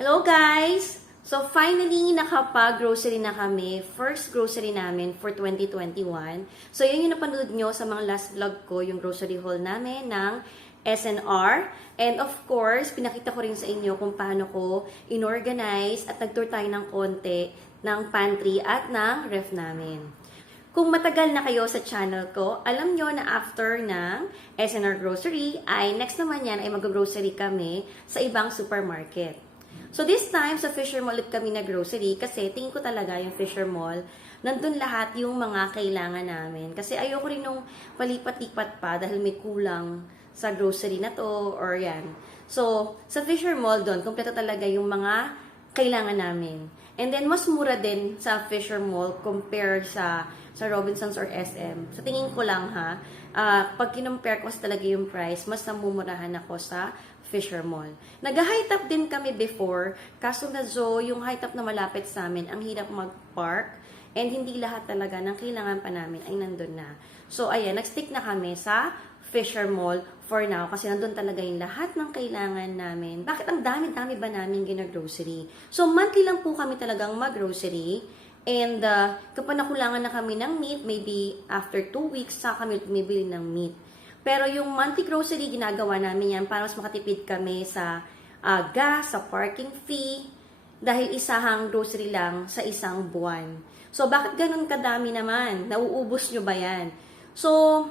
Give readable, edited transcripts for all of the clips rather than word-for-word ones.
Hello guys! So finally, nakapag-grocery na kami. First grocery namin for 2021. So yun yung napanood nyo sa mga last vlog ko, yung grocery haul namin ng SNR. And of course, pinakita ko rin sa inyo kung paano ko inorganize at nag-tour tayo ng konti ng pantry at ng ref namin. Kung matagal na kayo sa channel ko, alam nyo na after ng SNR Grocery, ay next naman yan ay mag-grocery kami sa ibang supermarket. So this time, sa Fisher Mall ulit kami na grocery kasi tingin ko talaga yung Fisher Mall, nandun lahat yung mga kailangan namin. Kasi ayoko rin nung palipat-lipat pa dahil may kulang sa grocery na to or yan. So, sa Fisher Mall doon, kompleto talaga yung mga kailangan namin. And then, mas mura din sa Fisher Mall compare sa Robinsons or SM. Sa tingin ko lang ha, pag kinumpare ko talaga yung price, mas namumurahan ako sa Fisher Mall. Nag-high top din kami before, kaso na yung high top na malapit sa amin, ang hirap mag-park, and hindi lahat talaga ng kailangan pa namin ay nandun na. So, ayan, nag-stick na kami sa Fisher Mall for now, kasi nandun talaga yung lahat ng kailangan namin. Bakit ang dami-dami ba namin gina-grocery? So, monthly lang po kami talagang mag-grocery, and kapag nakulangan na kami ng meat, maybe after 2 weeks, saka kami bumibili ng meat. Pero yung monthly grocery, ginagawa namin yan para mas makatipid kami sa gas, sa parking fee, dahil isahang grocery lang sa isang buwan. So, bakit ganun kadami naman? Nauubos nyo ba yan? So,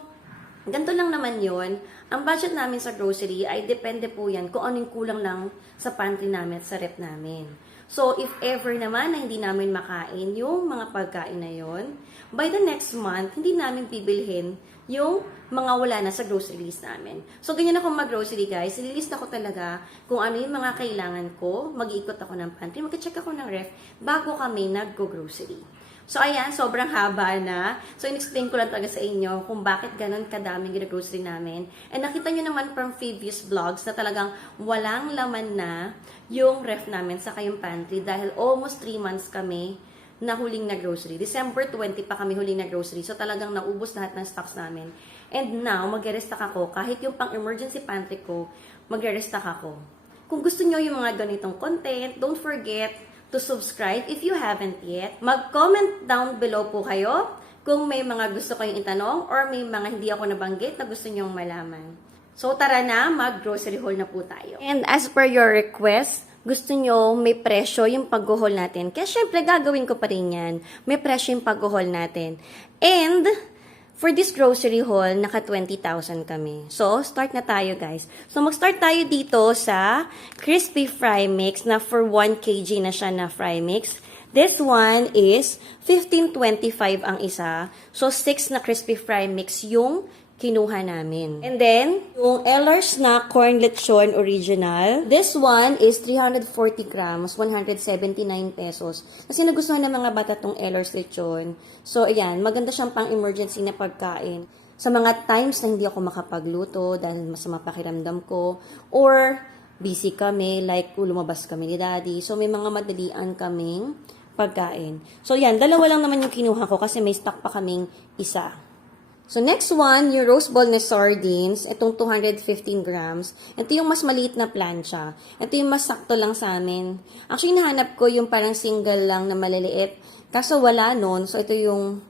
ganito lang naman yon. Ang budget namin sa grocery ay depende po yan kung anong kulang lang sa pantry namin at sa rep namin. So, if ever naman na hindi namin makain yung mga pagkain na yon, by the next month, hindi namin bibilhin yung mga wala na sa grocery list namin. So, ganyan ako mag-grocery guys. Ililista ko talaga kung ano yung mga kailangan ko. Mag-iikot ako ng pantry, mag-check ako ng ref bago kami nag-grocery. So, ayan, sobrang haba na. So, in-explain ko lang talaga sa inyo kung bakit ganun kadaming gina-grocery namin. And nakita nyo naman from previous vlogs na talagang walang laman na yung ref namin sa kayong pantry dahil almost 3 months kami na huling na grocery. December 20 pa kami huling na grocery. So, talagang naubos lahat ng stocks namin. And now, mag-restock ako. Kahit yung pang-emergency pantry ko, mag-restock ako. Kung gusto nyo yung mga ganitong content, don't forget to subscribe if you haven't yet. Mag-comment down below po kayo kung may mga gusto kayong itanong or may mga hindi ako nabanggit na gusto nyong malaman. So, tara na, mag-grocery haul na po tayo. And as per your request, gusto nyo may presyo yung pag-haul natin. Kaya syempre, gagawin ko pa rin yan. May presyo yung pag-haul natin. And, for this grocery haul, naka 20,000 kami. So, start na tayo guys. So, mag-start tayo dito sa crispy fry mix na for 1 kg na siya na fry mix. This one is 15.25 ang isa. So, 6 na crispy fry mix yung kinuha namin. And then, yung Eller's na corn lechon original. This one is 340 grams, 179 pesos. Kasi nagustuhan ng mga bata tong Eller's lechon. So, ayan, maganda siyang pang-emergency na pagkain. Sa mga times na hindi ako makapagluto dahil masama pakiramdam ko, or busy kami, like lumabas kami ni daddy. So, may mga madalian kaming pagkain. So, yan, dalawa lang naman yung kinuha ko kasi may stock pa kaming isa. So, next one, yung roast ball na sardines. Itong 215 grams. Ito yung mas maliit na plancha. Ito yung mas sakto lang sa amin. Actually, nahanap ko yung parang single lang na maliliit. Kaso wala nun. So, ito yung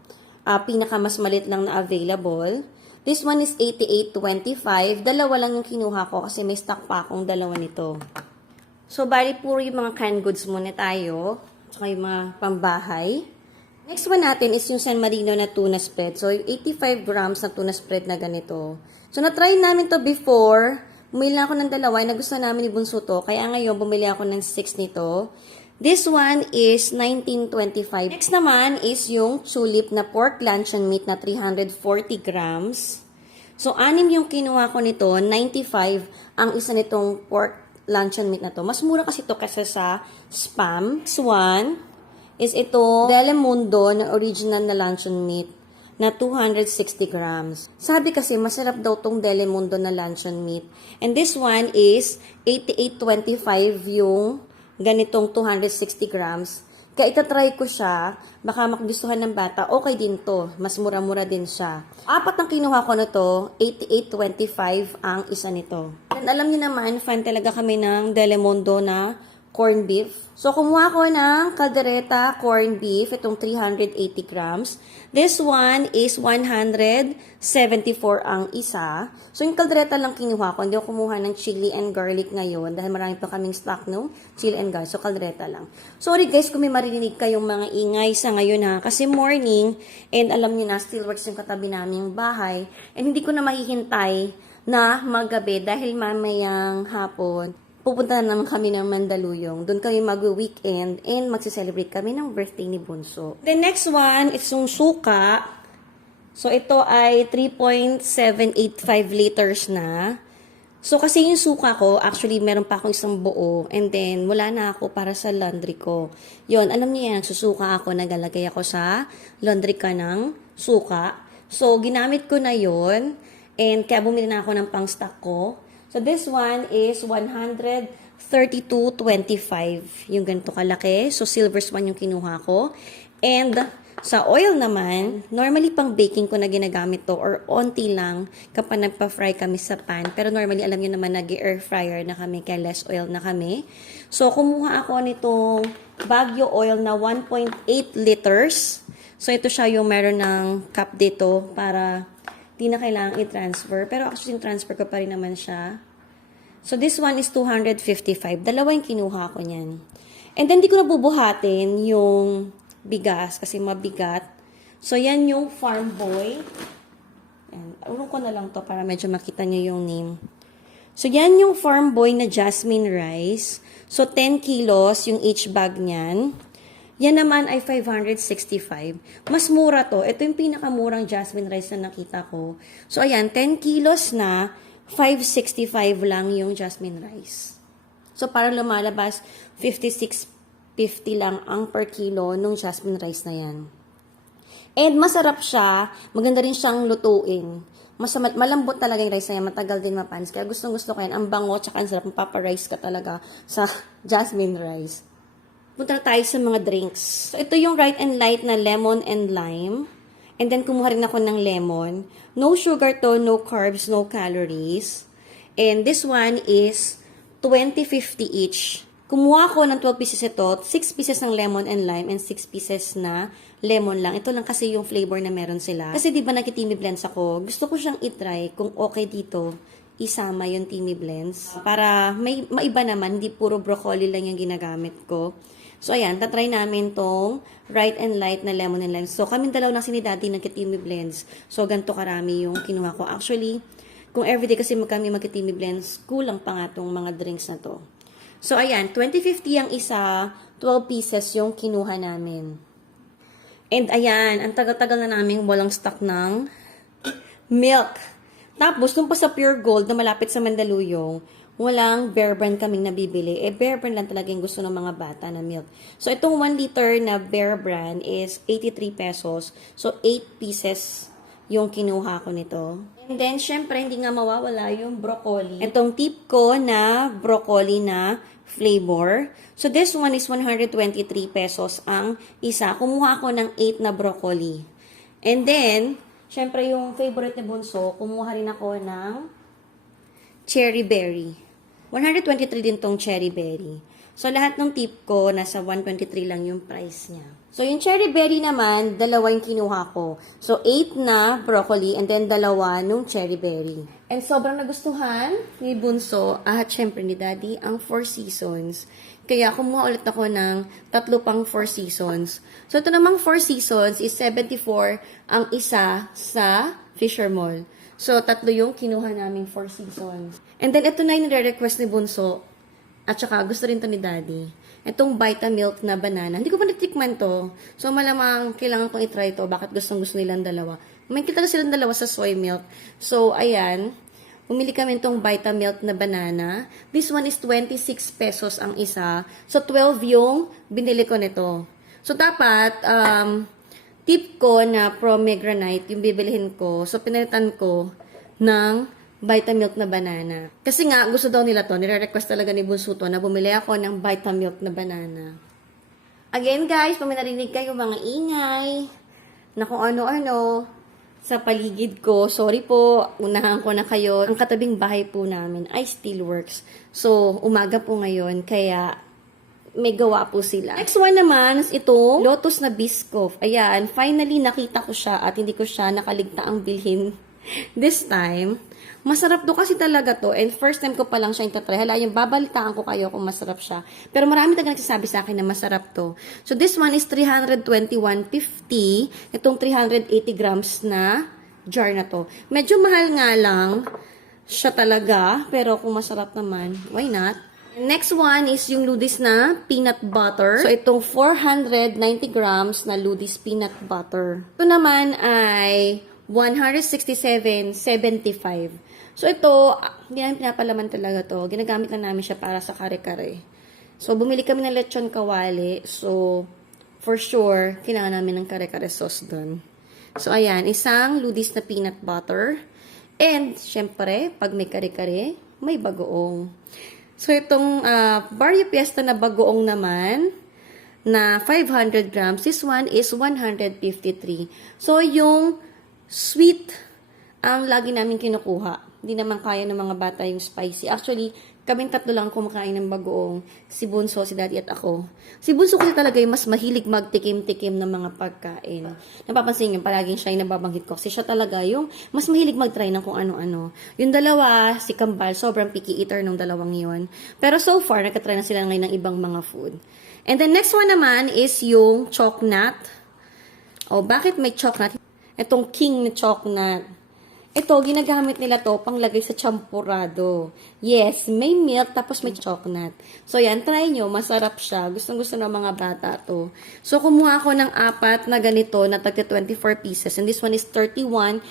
pinaka mas maliit lang na available. This one is 88.25. Dalawa lang yung kinuha ko kasi may stock pa akong dalawa nito. So, bali puro yung mga canned goods muna tayo. Tsaka yung mga pambahay. Next one natin is yung San Marino na tuna spread. So, 85 grams na tuna spread na ganito. So, na-try namin to before. Bumili ako ng dalawa. Nagustuhan namin ni Bunso to. Kaya ngayon, bumili ako ng 6 nito. This one is 19.25. Next naman is yung tulip na pork luncheon meat na 340 grams. So, 6 yung kinuha ko nito. 95 ang isa nitong pork luncheon meat na to. Mas mura kasi to kasi sa Spam. This one is ito, Delemundo na original na luncheon meat na 260 grams. Sabi kasi, masarap daw tong Delemundo na luncheon meat. And this one is 88.25 yung ganitong 260 grams. Kaya itatry ko siya, baka magustuhan ng bata, okay din to. Mas mura-mura din siya. 4 ang kinuha ko na to, 88.25 ang isa nito. And alam niyo naman, fan talaga kami ng Delemundo na corned beef. So, kumuha ko ng kaldereta corned beef, itong 380 grams. This one is 174 ang isa. So, yung kaldereta lang kinuha ko. Hindi ako kumuha ng chili and garlic ngayon dahil marami pa kaming stock no chili and garlic. So, kaldereta lang. Sorry guys kung may marinig kayong mga ingay sa ngayon ha. Kasi morning, and alam niyo na, still works yung katabi naming bahay. And hindi ko na mahihintay na maggabi dahil mamayang hapon pupunta na naman kami ng Mandaluyong. Doon kami mag-weekend and magse-celebrate kami ng birthday ni Bunso. The next one is yung suka. So, ito ay 3.785 liters na. So, kasi yung suka ko, actually, meron pa akong isang buo. And then, wala na ako para sa laundry ko. Yon, alam niyo yan, nagsusuka ako, nagalagay ako sa laundry ka ng suka. So, ginamit ko na yon. And kaya bumili na ako ng pang-stock ko. So, this one is 132.25. Yung ganito kalaki. So, silver swan yung kinuha ko. And, sa oil naman, normally pang baking ko na ginagamit to or onti lang kapag nagpa-fry kami sa pan. Pero normally, alam niyo naman, nag-air fryer na kami, kaya less oil na kami. So, kumuha ako nitong Baguio oil na 1.8 liters. So, ito siya yung meron ng cup dito para di na kailangang i-transfer. Pero actually, transfer ko pa rin naman siya. So, this one is 255. Dalawa yung kinuha ko niyan. And then, di ko nabubuhatin yung bigas kasi mabigat. So, yan yung Farm Boy. Urong ko na lang to para medyo makita nyo yung name. So, yan yung Farm Boy na jasmine rice. So, 10 kilos yung each bag niyan. Yan naman ay 565. Mas mura to. Ito yung pinakamurang jasmine rice na nakita ko. So, ayan, 10 kilos na, 565 lang yung jasmine rice. So, parang lumalabas, 56.50 lang ang per kilo nung jasmine rice na yan. And masarap siya. Maganda rin siyang lutuin. Malambot talaga yung rice na yan. Matagal din mapanis. Kaya gustong-gusto ko yan. Ang bango, tsaka ang sarap. Mapapa-rice ka talaga sa jasmine rice. Punta na tayo sa mga drinks. So, ito yung Right and Light na lemon and lime. And then, kumuha rin ako ng lemon. No sugar to, no carbs, no calories. And this one is 20.50 each. Kumuha ko ng 12 pieces ito. 6 pieces ng lemon and lime and 6 pieces na lemon lang. Ito lang kasi yung flavor na meron sila. Kasi di ba nagki-Timmy Blends ako, gusto ko siyang itry kung okay dito isama yung Timmy Blends. Para may maiba naman, hindi puro broccoli lang yung ginagamit ko. So, ayan, tatry namin tong Right and Light na lemon and lime. So, kaming dalaw na si ni Daddy nagka-Timmy Blends. So, ganito karami yung kinuha ko. Actually, kung everyday kasi kami magka-Timmy Blends, kulang pa nga tong mga drinks na to. So, ayan, 20.50 ang isa, 12 pieces yung kinuha namin. And, ayan, ang tagal-tagal na namin walang stock ng milk. Tapos, nung pa sa Pure Gold na malapit sa Mandaluyong, walang Bear Brand kaming nabibili. Bear Brand lang talaga yung gusto ng mga bata na milk. So, itong 1 liter na Bear Brand is 83 pesos. So, 8 pieces yung kinuha ko nito. And then, syempre, hindi nga mawawala yung broccoli. Itong tip ko na broccoli na flavor. So, this one is 123 pesos ang isa. Kumuha ko ng 8 na broccoli. And then, syempre, yung favorite ni Bunso, kumuha rin ako ng cherry berry. 123 din tong cherry berry. So, lahat ng tip ko, nasa 123 lang yung price niya. So, yung cherry berry naman, dalawa yung kinuha ko. So, 8 na broccoli and then dalawa nung cherry berry. And sobrang nagustuhan ni Bunso at syempre ni Daddy ang 4 seasons. Kaya kumuha ulit ako ng 3 pang 4 seasons. So, ito namang 4 seasons is 74 ang isa sa Fisher Mall. So, 3 yung kinuha naming 4 seasons. And then, ito na yung nire-request ni Bunso. At saka, gusto rin to ni Daddy. Itong Vitamilk na banana. Hindi ko pa natikman to. So, malamang kailangan kong itry to. Bakit gustong-gusto nilang dalawa. May kita silang dalawa sa soy milk. So, ayan. Pumili kami itong Vitamilk na banana. This one is 26 pesos ang isa. So, 12 yung binili ko nito. So, dapat, tip ko na pomegranate yung bibilihin ko. So, pinalitan ko ng Vitamilk na banana. Kasi nga, gusto daw nila to. Nire-request talaga ni Bunso to na bumili ako ng Vitamilk na banana. Again, guys, pag may narinig kayo mga ingay na kung ano-ano sa paligid ko, sorry po, unahan ko na kayo. Ang katabing bahay po namin ay Steelworks. So, umaga po ngayon, kaya may gawa po sila. Next one naman is ito, Lotus na Biscoff. Ayan, finally nakita ko siya at hindi ko siya nakaligtaang bilhin this time. Masarap do kasi talaga to, and first time ko pa lang siya itatry. Hala, yung babalitaan ko kayo kung masarap siya. Pero marami talaga nagsasabi sa akin na masarap to. So this one is 321.50. Itong 380 grams na jar na to. Medyo mahal nga lang siya talaga, pero kung masarap naman, why not? Next one is yung Ludis na peanut butter. So, itong 490 grams na Ludis peanut butter. Ito naman ay 167.75. So, ito, hindi namin pinapalaman talaga to. Ginagamit lang namin siya para sa kare-kare. So, bumili kami ng lechon kawali. So, for sure, kailangan namin ng kare-kare sauce dun. So, ayan, isang Ludis na peanut butter. And, syempre, pag may kare-kare, may bagoong. So, itong Barrio Fiesta na bagoong naman, na 500 grams, this one is 153. So, yung sweet ang lagi namin kinukuha. Hindi naman kaya ng mga bata yung spicy. Actually, kaming tatlo lang kumakain ng bagoong. Si Bunso, si Daddy at ako. Si Bunso kasi talaga yung mas mahilig magtikim-tikim ng mga pagkain. Napapansin niyo, palaging siya yung nababanggit ko. Kasi siya talaga yung mas mahilig mag-try ng kung ano-ano. Yung dalawa, si Kambal, sobrang picky eater nung dalawang yon. Pero so far, nakatry na sila ngayon ng ibang mga food. And then next one naman is yung chocnut. Oh, bakit may chocnut? Itong king na chocnut. Ito, ginagamit nila to panglagay sa champurado. Yes, may milk tapos may chocnut. So, yan, try nyo. Masarap siya. Gustong-gusto ng mga bata to. So, kumuha ako ng 4 na ganito na tagka 24 pieces. And this one is 31.25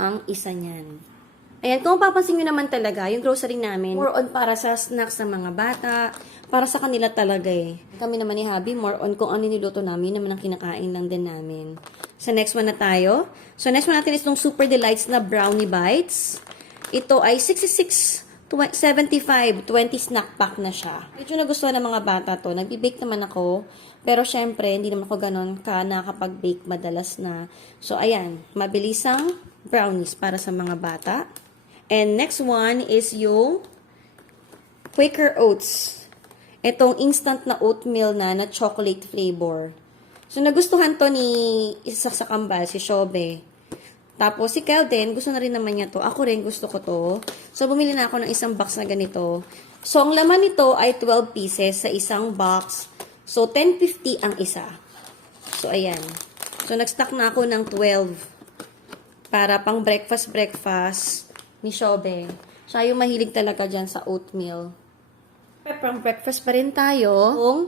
ang isa niyan. Ayan, kung papansin nyo naman talaga, yung grocery namin, more on para sa snacks ng mga bata, para sa kanila talaga eh. Kami naman ni Habi, more on kung ano niluto namin, naman ang kinakain lang din namin. So, next one na tayo. So, next one natin is itong Super Delights na Brownie Bites. Ito ay 66.75, 20 snack pack na siya. Medyo nagustuhan ng mga bata to. Nagbi-bake naman ako. Pero, syempre, hindi naman ako ganon ka nakakapag-bake madalas na. So, ayan. Mabilisang brownies para sa mga bata. And next one is yung Quaker Oats. Itong instant na oatmeal na chocolate flavor. So, nagustuhan to ni isa sa kambal, si Shobe. Tapos, si Kelden, gusto na rin naman niya to. Ako rin, gusto ko to. So, bumili na ako ng isang box na ganito. So, ang laman nito ay 12 pieces sa isang box. So, 10.50 ang isa. So, ayan. So, nag-stock na ako ng 12 para pang breakfast ni Shobe. Siya yung mahilig talaga dyan sa oatmeal. Pang breakfast pa rin tayo. Yung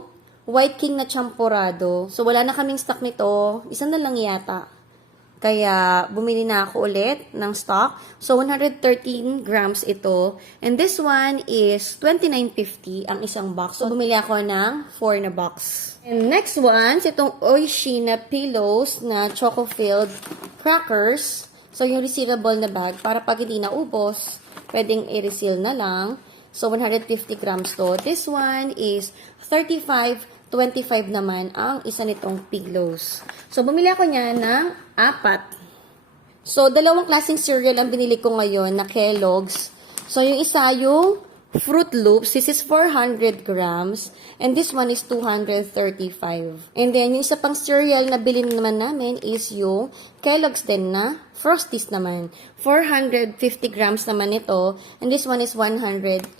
White King na champurado. So, wala na kaming stock nito. Isa na lang yata. Kaya, bumili na ako ulit ng stock. So, 113 grams ito. And this one is 29.50 ang isang box. So, bumili ako ng 4 na box. And next one, itong Oishi na pillows na choco-filled crackers. So, yung resealable na bag, para pag hindi naubos, pwedeng i-reseal na lang. So, 150 grams to. This one is 35.25 naman ang isa nitong pillows. So, bumili ako niya ng 4. So, dalawang klaseng cereal ang binili ko ngayon na Kellogg's. So, yung isa yung Fruit Loops. This is 400 grams. And this one is 235. And then, yung isa pang cereal na bilhin naman namin is yung Kellogg's din na Frosties naman. 450 grams naman ito. And this one is 189.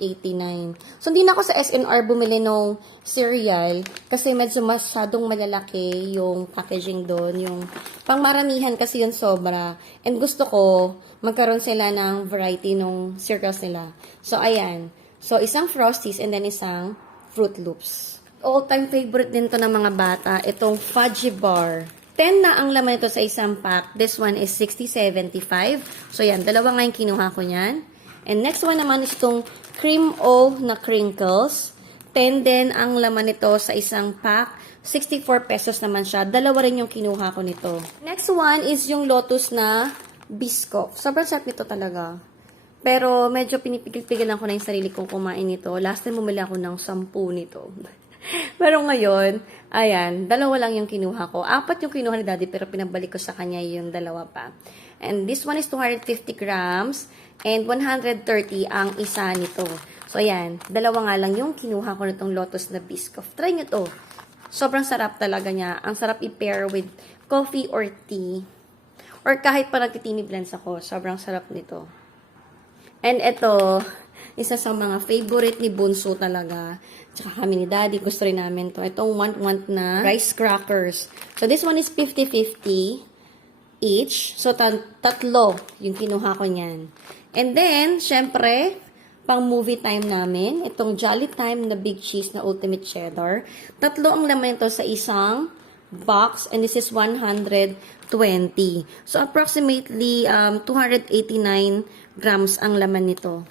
So, hindi na ako sa SNR bumili ng cereal kasi medyo masyadong malalaki yung packaging doon. Yung pangmaramihan kasi yun sobra. And gusto ko magkaroon sila ng variety ng cereals nila. So, ayan. So, isang Frosties and then isang Fruit Loops. All-time favorite din to ng mga bata. Itong Fudgy Bar. 10 na ang laman ito sa isang pack. This one is 60.75. So, yan. Dalawa nga yung kinuha ko niyan. And next one naman is itong Cream O na Crinkles. 10 din ang laman nito sa isang pack. 64 pesos naman siya. Dalawa rin yung kinuha ko nito. Next one is yung Lotus na Biscoff. Sobrang sarap nito talaga. Pero medyo pinipigil-pigilan ko na yung sarili kong kumain nito. Last time bumili ako ng 10 nito. Pero ngayon, ayan, 2 lang yung kinuha ko. 4 yung kinuha ni Daddy pero pinabalik ko sa kanya yung 2 pa. And this one is 250 grams and 130 ang isa nito. So, ayan. Dalawa nga lang yung kinuha ko nitong Lotus na Biscoff. Try nyo to. Sobrang sarap talaga niya. Ang sarap i-pair with coffee or tea. Or kahit pa nagtitini blends ako. Sobrang sarap nito. And ito, isa sa mga favorite ni Bunso talaga. Tsaka kami ni Daddy, gusto rin namin to. Itong want na rice crackers. So, this one is 50-50 each. So, tatlo yung kinuha ko niyan. And then, syempre, pang movie time namin, itong Jolly Time na Big Cheese na Ultimate Cheddar. Tatlo ang laman nito sa isang box, and this is 120. So, approximately 289 grams ang laman nito.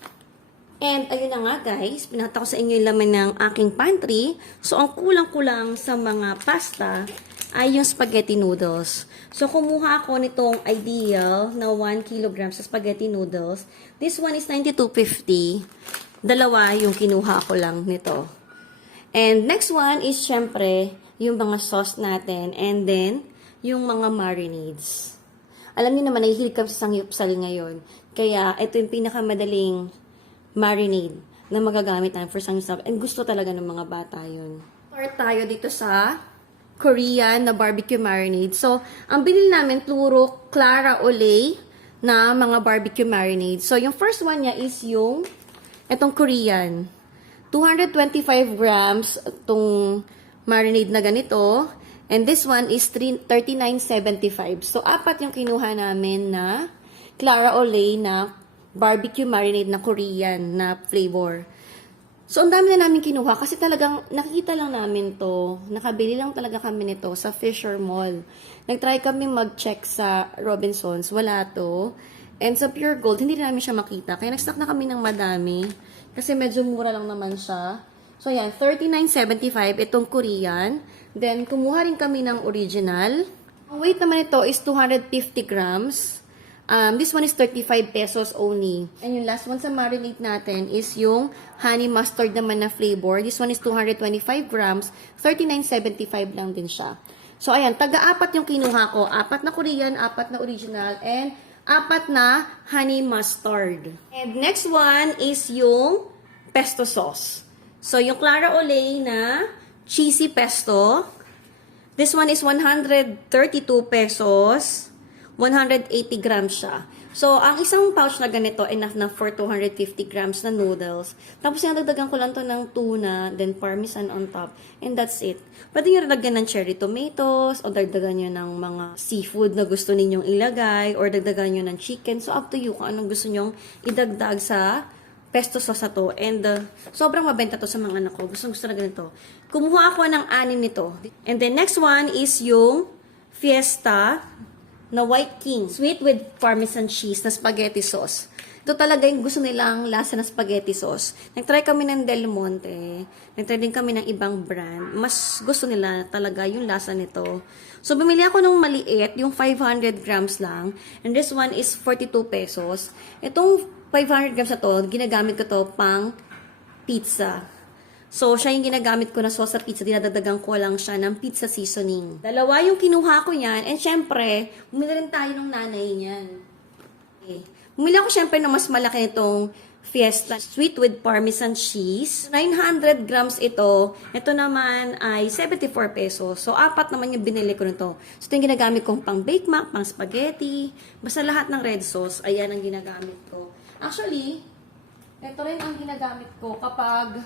And, ayun na nga guys, pinata ko sa inyo yung laman ng aking pantry. So, ang kulang-kulang sa mga pasta ay yung spaghetti noodles. So, kumuha ako nitong Ideal na 1 kilogram sa spaghetti noodles. This one is 92.50. Dalawa yung kinuha ko lang nito. And next one is, syempre, yung mga sauce natin. And then, yung mga marinades. Alam niyo naman, nahihilig kami sa sangyupsal ngayon. Kaya, ito yung pinakamadaling marinade na magagamit natin for sangyupsal. And gusto talaga ng mga bata yun. Start tayo dito sa Korean na barbecue marinade. So, ang binili namin, puro Clara Olay na mga barbecue marinade. So, yung first one niya is yung itong Korean. 225 grams itong marinade na ganito. And this one is 39.75. So, apat yung kinuha namin na Clara Olay na barbecue marinade na Korean na flavor. So, ang dami na namin kinuha kasi talagang nakikita lang namin to. Nakabili lang talaga kami nito sa Fisher Mall. Nag-try kami mag-check sa Robinsons. Wala to. And sa Pure Gold, hindi namin siya makita. Kaya nag-stock na kami ng madami. Kasi medyo mura lang naman siya. So, yan. 39.75 itong Korean. Then, kumuha rin kami ng original. Ang weight naman ito is 250 grams. This one is 35 pesos only. And yung last one sa marinade natin is yung honey mustard naman na flavor. This one is 225 grams. 39.75 lang din siya. So, ayan. Taga-apat yung kinuha ko. Apat na Korean, apat na original, and apat na honey mustard. And next one is yung pesto sauce. So, yung Clara Olay na cheesy pesto. This one is 132 pesos. 180 grams siya. So, ang isang pouch na ganito, enough na for 250 grams na noodles. Tapos, dagdagan ko lang to ng tuna, then parmesan on top. And that's it. Pwede nyo dagdagan ng cherry tomatoes, o dagdagan nyo ng mga seafood na gusto ninyong ilagay, or dagdagan nyo ng chicken. So, up to you kung anong gusto nyong idagdag sa pesto sauce na to. And sobrang mabenta to sa mga anak ko. Gusto na ganito. Kumuha ako ng 6 nito. And then next one is yung Fiesta na White King. Sweet with parmesan cheese na spaghetti sauce. Ito talaga yung gusto nilang lasa na spaghetti sauce. Nag-try kami ng Del Monte. Nag-try din kami ng ibang brand. Mas gusto nila talaga yung lasa nito. So, bumili ako ng maliit, yung 500 grams lang. And this one is 42 pesos. Itong 500 grams na to, ginagamit ko to pang pizza. So, siya yung ginagamit ko na sauce sa pizza. Dinadagdagan ko lang siya ng pizza seasoning. Dalawa yung kinuha ko yan. And syempre, bumili rin tayo ng nanay niyan. Okay. Bumili ako syempre ng mas malaki nitong Fiesta Sweet with Parmesan Cheese. 900 grams ito. Ito naman ay 74 pesos. So, apat naman yung binili ko nito. So, ito yung ginagamit kong pang Bake Mac, pang spaghetti. Basta lahat ng red sauce, ayan ang ginagamit ko. Actually, ito rin ang ginagamit ko kapag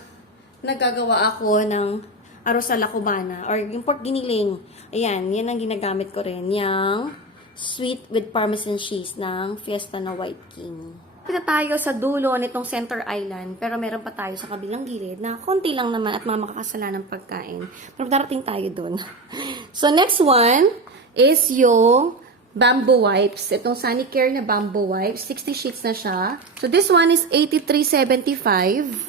nagagawa ako ng arroz a la cubana or yung pork giniling. Ayan, yan ang ginagamit ko rin. Yung sweet with parmesan cheese ng Fiesta na White King. Kita tayo sa dulo nitong Center Island, pero meron pa tayo sa kabilang gilid na konti lang naman at mga makakasala ng pagkain. Pero darating tayo dun. So, next one is yung bamboo wipes. Itong Sanicare na bamboo wipes. 60 sheets na siya. So, this one is 83.75.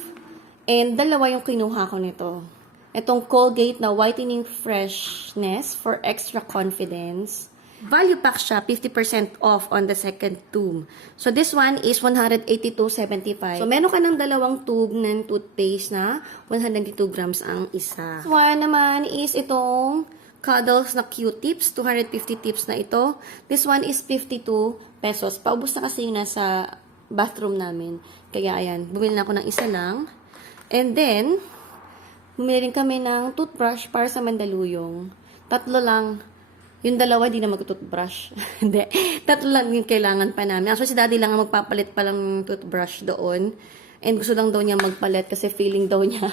And dalawa yung kinuha ko nito. Itong Colgate na Whitening Freshness for extra confidence. Value pack siya, 50% off on the second tube. So, this one is 182.75. So, meron ka ng dalawang tube ng toothpaste na 102 grams ang isa. This one naman is itong Cuddles na Q-tips, 250 tips na ito. This one is 52 pesos. Paubos na kasi yung nasa bathroom namin. Kaya ayan, bumili na ako ng isa lang. And then, bumili rin kami ng toothbrush para sa Mandaluyong. 3 lang. Yung 2, di na mag-toothbrush. Hindi. 3 lang yung kailangan pa namin. Actually, si daddy lang ang magpapalit pa lang toothbrush doon. And gusto lang daw niya magpalit kasi feeling daw niya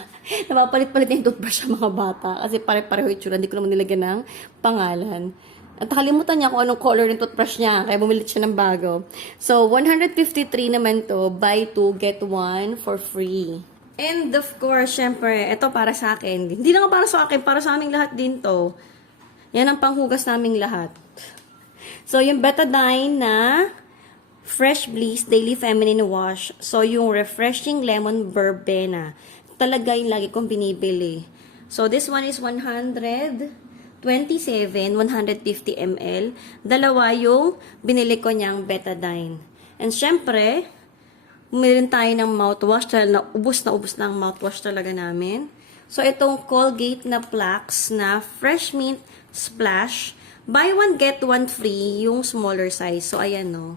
napapalit-palit niya yung toothbrush sa mga bata. Kasi pare-pareho itsura. Hindi ko naman nilagyan ng pangalan. At nakalimutan niya kung anong color ng toothbrush niya. Kaya bumili siya ng bago. So, 153 naman to. Buy 2, get 1 for free. And of course, syempre, ito para sa akin. Hindi lang para sa akin, para sa aming lahat din to. Yan ang panghugas naming lahat. So, yung Betadine na Fresh Bliss Daily Feminine Wash. So, yung Refreshing Lemon Verbena. Talaga yung lagi kong binibili. So, this one is 127, 150 ml. Dalawa yung binili ko niyang Betadine. And syempre, meron tayo ng mouthwash. Dahil na ubus na ang mouthwash talaga namin. So, itong Colgate na Plax na Fresh Mint Splash. Buy one, get one free. Yung smaller size. So, ayan no.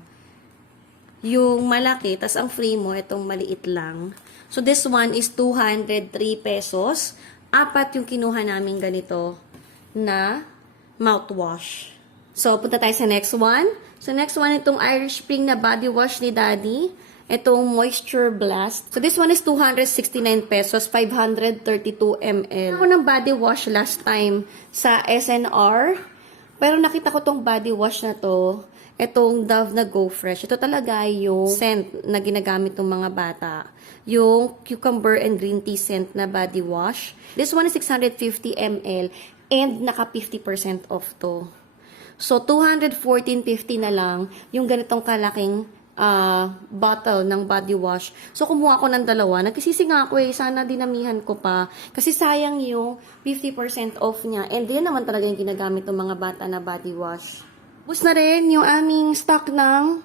Yung malaki, tas ang free mo, itong maliit lang. So, this one is 203 pesos. 4 yung kinuha namin ganito na mouthwash. So, punta tayo sa next one. So, next one, itong Irish Spring na body wash ni Daddy. Itong Moisture Blast. So, this one is 269 pesos, 532 ml. Ako ng body wash last time sa SNR. Pero nakita ko tong body wash na to. Itong Dove na Go Fresh. Ito talaga yung scent na ginagamit ng mga bata. Yung cucumber and green tea scent na body wash. This one is 650 ml and naka 50% off to. So, 214.50 na lang yung ganitong kalaking bottle ng body wash. So, kumuha ko ng 2. Nagkisisi nga ako sana dinamihan ko pa. Kasi sayang yung 50% off niya. And yun naman talaga yung ginagamit ng mga bata na body wash. Bus na rin yung aming stock ng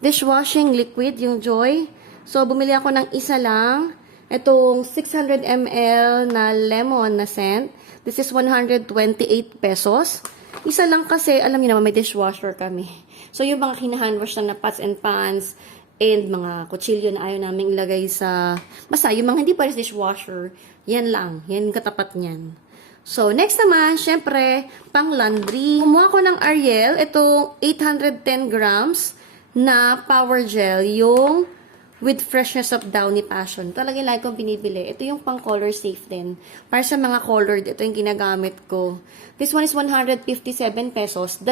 dishwashing liquid, yung Joy. So, bumili ako ng isa lang. Itong 600 ml na lemon na scent. This is 128 pesos. Isa lang kasi, alam niyo naman, may dishwasher kami. So, yung mga kinahandwash na pots and pans and mga kutsilyo na ayaw namin ilagay sa... Basta, yung mga hindi pa rin dishwasher, yan lang. Yan yung katapat niyan. So, next naman, syempre, pang laundry. Kumuha ko ng Ariel, itong 810 grams na power gel, yung with freshness of Downy Passion. Talaga yung lagi kong binibili. Ito yung pang color safe din. Para sa mga colored, ito yung ginagamit ko. This one is 157 pesos. 2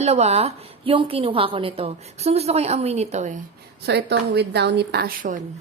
yung kinuha ko nito. Gusto ko yung amoy nito eh. So, itong with Downy Passion.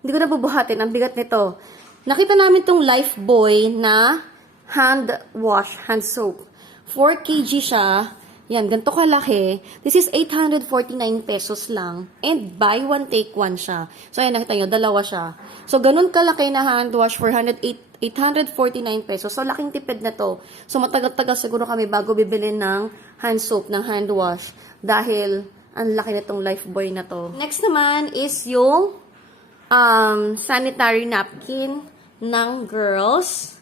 Hindi ko na bubuhatin. Ang bigat nito. Nakita namin itong Lifebuoy na hand wash, hand soap. 4 kg siya. Yan, ganito kalaki. This is 849 pesos lang. And buy one, take one siya. So, ayan, nakita nyo, 2 siya. So, ganun kalaki na hand wash for 849 pesos. So, laking tipid na to. So, matagal-tagal siguro kami bago bibili ng hand soap, ng hand wash. Dahil, ang laki nitong Lifebuoy na to. Next naman is yung sanitary napkin ng girls.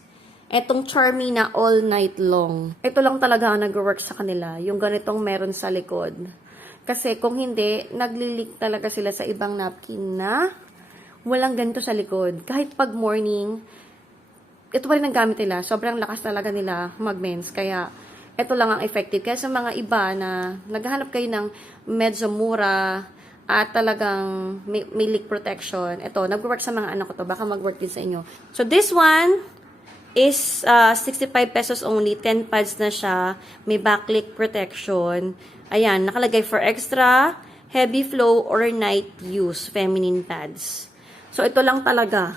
Etong Charmy na all night long. Ito lang talaga ang nag-work sa kanila. Yung ganitong meron sa likod. Kasi kung hindi, naglilik talaga sila sa ibang napkin na walang ganito sa likod. Kahit pag morning, ito pa rin ang gamit nila. Sobrang lakas talaga nila mag-mens. Kaya, ito lang ang effective. Kaya sa mga iba na naghahanap kayo ng medyo mura at talagang may leak protection, ito, nag-work sa mga anak ko to. Baka mag-work din sa inyo. So, this one is 65 pesos only. 10 pads na siya. May backlick protection. Ayan, nakalagay for extra, heavy flow, or night use, feminine pads. So, ito lang talaga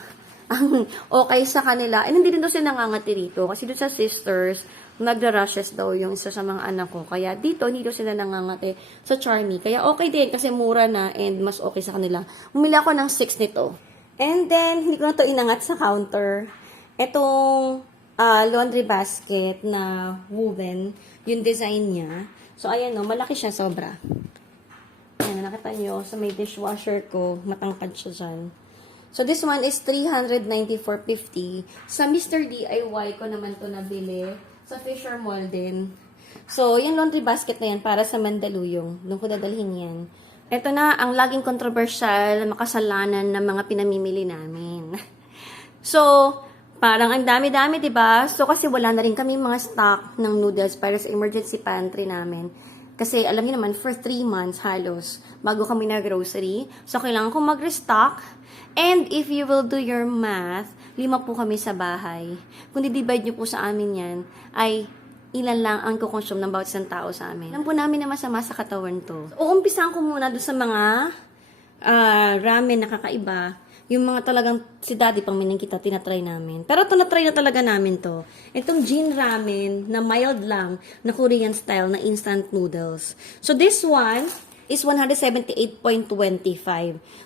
ang okay sa kanila. And hindi din daw sila nangangati dito. Kasi doon sa sisters, nagra-rashes daw yung isa sa mga anak ko. Kaya dito, hindi daw sila nangangati sa Charmy. Kaya okay din kasi mura na and mas okay sa kanila. Bumili ako ng 6 nito. And then, hindi ko na ito inangat sa counter. Itong laundry basket na woven, yung design niya. So, ayan o, malaki siya sobra. Ayan, nakita nyo, sa may dishwasher ko, matangkad siya dyan. So, this one is 394.50. Sa Mr. DIY ko naman to nabili. Sa Fisher Mall din. So, yung laundry basket na yan para sa Mandaluyong. Doon ko dadalhin yan. Ito na ang laging controversial, makasalanan ng mga pinamimili namin. So, parang ang dami-dami, 'di ba? So kasi wala na rin kami mga stock ng noodles para sa emergency pantry namin. Kasi alam niyo naman, for 3 months halos bago kami na-grocery. So kailangan kong mag-restock. And if you will do your math, 5 po kami sa bahay. Kung di-divide niyo po sa amin yan, ay ilan lang ang kukonsume ng bawat isang tao sa amin. Alam po namin na masama sa katawan to. So, uumpisahan ko muna doon sa mga ramen na kakaiba. Yung mga talagang si daddy pang minang kita tinatry namin. Pero ito na-try na talaga namin to. Itong Jin ramen na mild lang na Korean style na instant noodles. So this one is 178.25.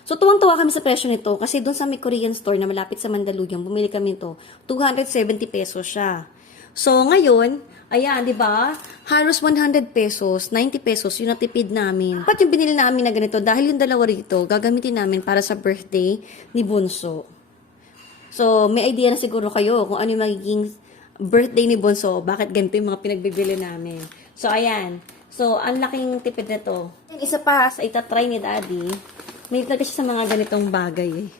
So tuwang-tuwa kami sa presyo nito kasi doon sa may Korean store na malapit sa Mandaluyong, bumili kami ito. 270 pesos siya. So ngayon, ayan, di ba? Halos 100 pesos, 90 pesos yung natipid namin. Dapat yung binili namin na ganito dahil yung dalawa rito gagamitin namin para sa birthday ni Bunso. So, may idea na siguro kayo kung ano yung magiging birthday ni Bunso, bakit ganito yung mga pinagbibili namin. So, ayan. So, ang laking tipid na to. Isa pa sa itatry ni Daddy, may talaga siya sa mga ganitong bagay eh.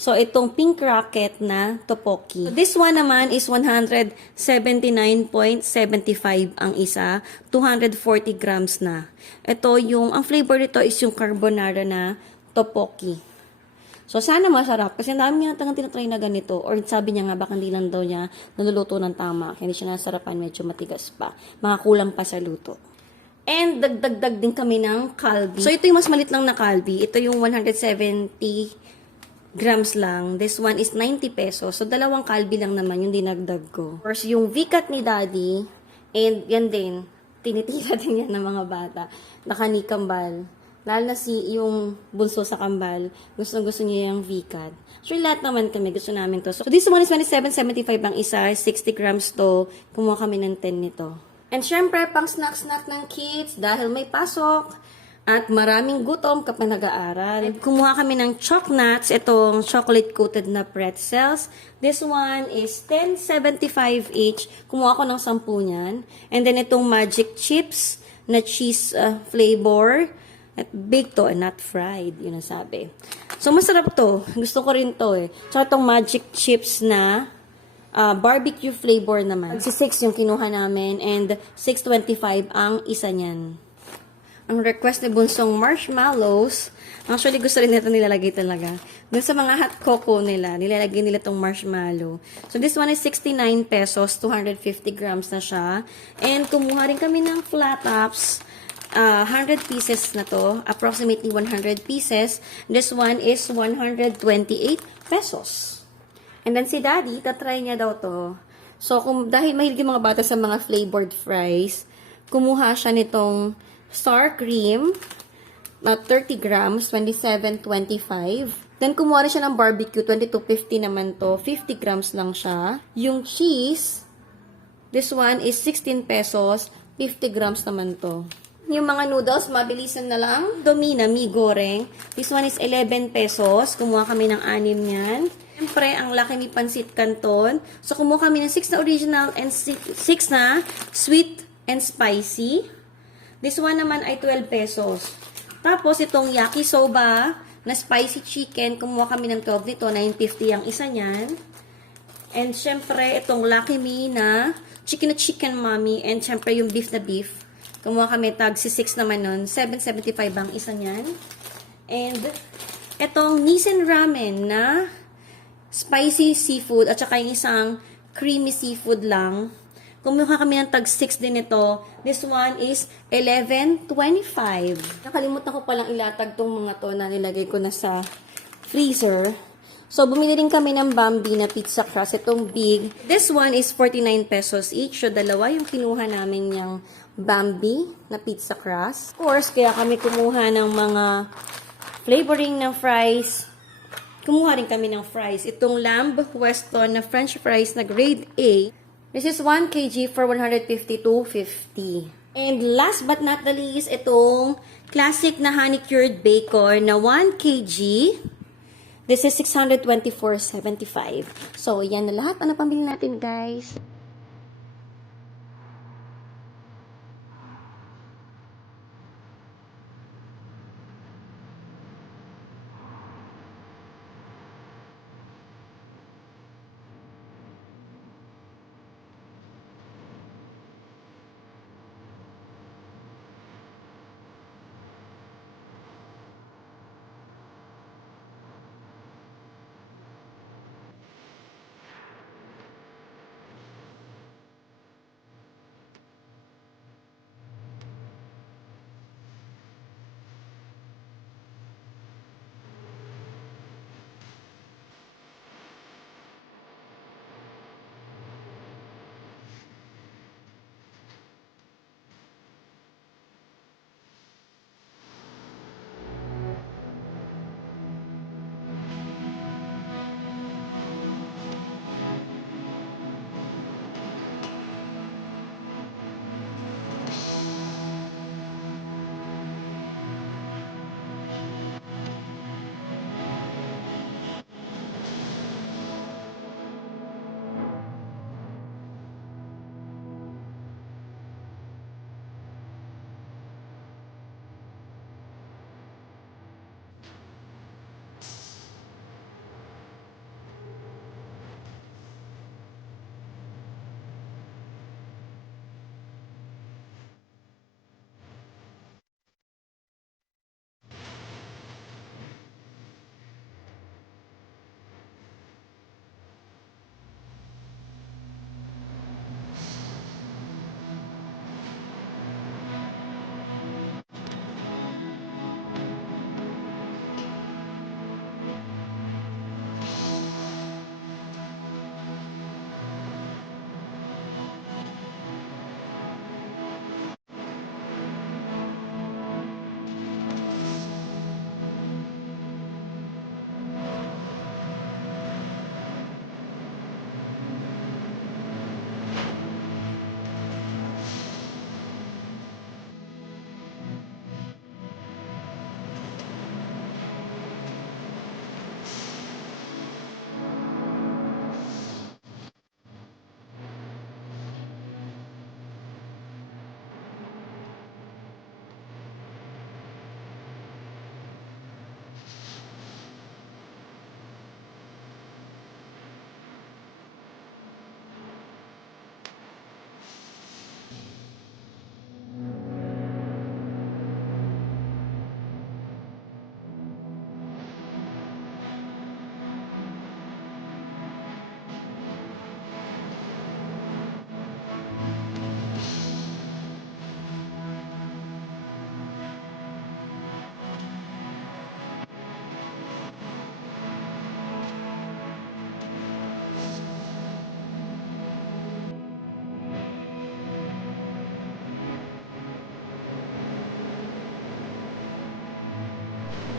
So, itong pink rocket na tteokbokki. So, this one naman is 179.75 ang isa. 240 grams na. Ito yung, ang flavor nito is yung carbonara na tteokbokki. So, sana masarap. Kasi ang dami niya tinatry na ganito. Or sabi niya nga, baka hindi lang daw niya naluluto ng tama. Kaya hindi siya nasarapan, medyo matigas pa. Mga kulang pa sa luto. And dagdag din kami ng kalbi. So, ito yung mas malit lang na kalbi. Ito yung 170 grams lang. This one is 90 pesos. So, dalawang kalbi lang naman yung dinagdag ko. Of course, yung vikat ni Daddy, and yan din, tinitira din yan ng mga bata. Nakanikambal. Lalo na yung bunso sa kambal, gusto niya yung vikat. So, lahat naman kami, gusto namin to. So, this one is 27.75 ang isa, 60 grams to. Kumuha kami ng 10 nito. And syempre, pang snack-snack ng kids, dahil may pasok, at maraming gutom kapag nag-aaral. Kumuha kami ng choc nuts, itong chocolate-coated na pretzels. This one is 10.75 each. Kumuha ko ng 10 niyan. And then itong magic chips na cheese flavor. At baked to and not fried, yun ang sabi. So, masarap to. Gusto ko rin to eh. So, itong magic chips na barbecue flavor naman. 6 yung kinuha namin and 6.25 ang isa niyan. Ang request ni Bunsong marshmallows, actually gusto rin nito nilalagay talaga. Dun sa mga hot cocoa nila, nilalagay nila tong marshmallow. So this one is 69 pesos, 250 grams na siya. And kumuha rin kami ng flat tops, 100 pieces na to, approximately 100 pieces. This one is 128 pesos. And then si Daddy, tatry niya daw to. So dahil mahilig yung mga bata sa mga flavored fries, kumuha siya nitong sour cream na 30 grams, 27.25. Then, kumuha rin siya ng barbecue, 22.50 naman to. 50 grams lang siya. Yung cheese, this one is 16 pesos, 50 grams naman to. Yung mga noodles, mabilisan na lang. Domina, mi goreng. This one is 11 pesos. Kumuha kami ng 6 niyan. Siyempre, ang laki ni Pansit Canton. So, kumuha kami ng 6 na original and 6 na sweet and spicy. This one naman ay 12 pesos. Tapos, itong yakisoba na spicy chicken, kumuha kami ng 12 nito, 9.50 ang isa niyan. And, syempre, itong Lucky Me na chicken mommy, and syempre, yung beef na beef. Kumuha kami, tag si 6 naman nun, 7.75 ang isa niyan. And, itong Nissin Ramen na spicy seafood, at saka yung isang creamy seafood lang. Kumuha kami ng tag 6 din ito. This one is 11.25. Nakalimutan ko palang ilatag tong mga to na nilagay ko na sa freezer. So, bumili rin kami ng Bambi na pizza crust. Itong big. This one is 49 pesos each. So, dalawa yung kinuha namin yung Bambi na pizza crust. Of course, kaya kami kumuha ng mga flavoring ng fries. Kumuha rin kami ng fries. Itong Lamb Weston na French fries na grade A. This is 1 kg for 152.50. And last but not the least, itong classic na honey-cured bacon na 1 kg. This is 624.75. So, yan na lahat. Ano pambili natin, guys?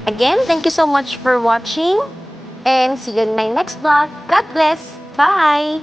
Again, thank you so much for watching and see you in my next vlog. God bless. Bye!